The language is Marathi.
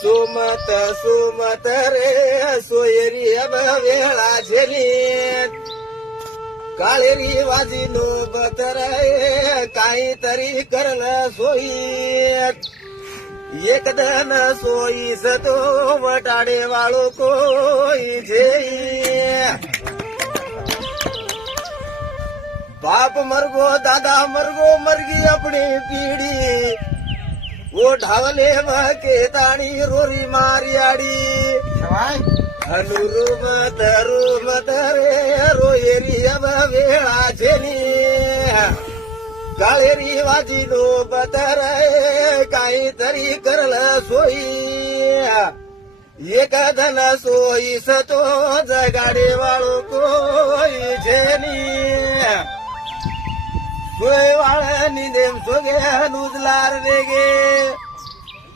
सुमत सुमत रे सोयरी अब वेळा झेलीत काळेरी वाजी नो बतराय काहीतरी करल सोयीत एकदन सोयीस तो वटाडे वाळो कोई झेई बाप मरगो दादा मरगो मरगी अपनी पीढ़ी वो ढावले के ताणी रोरी मारियाड़ी अनुरूमत रूमत रे रोयेरी अब वेळा झेली काळेरी वाजी नो बतराय काहीतरी करल सोयी एक धन सोयीस तो जगाडे वाळो कोई झेली सोय वाळ निदेम सोगे नुजलार वेगे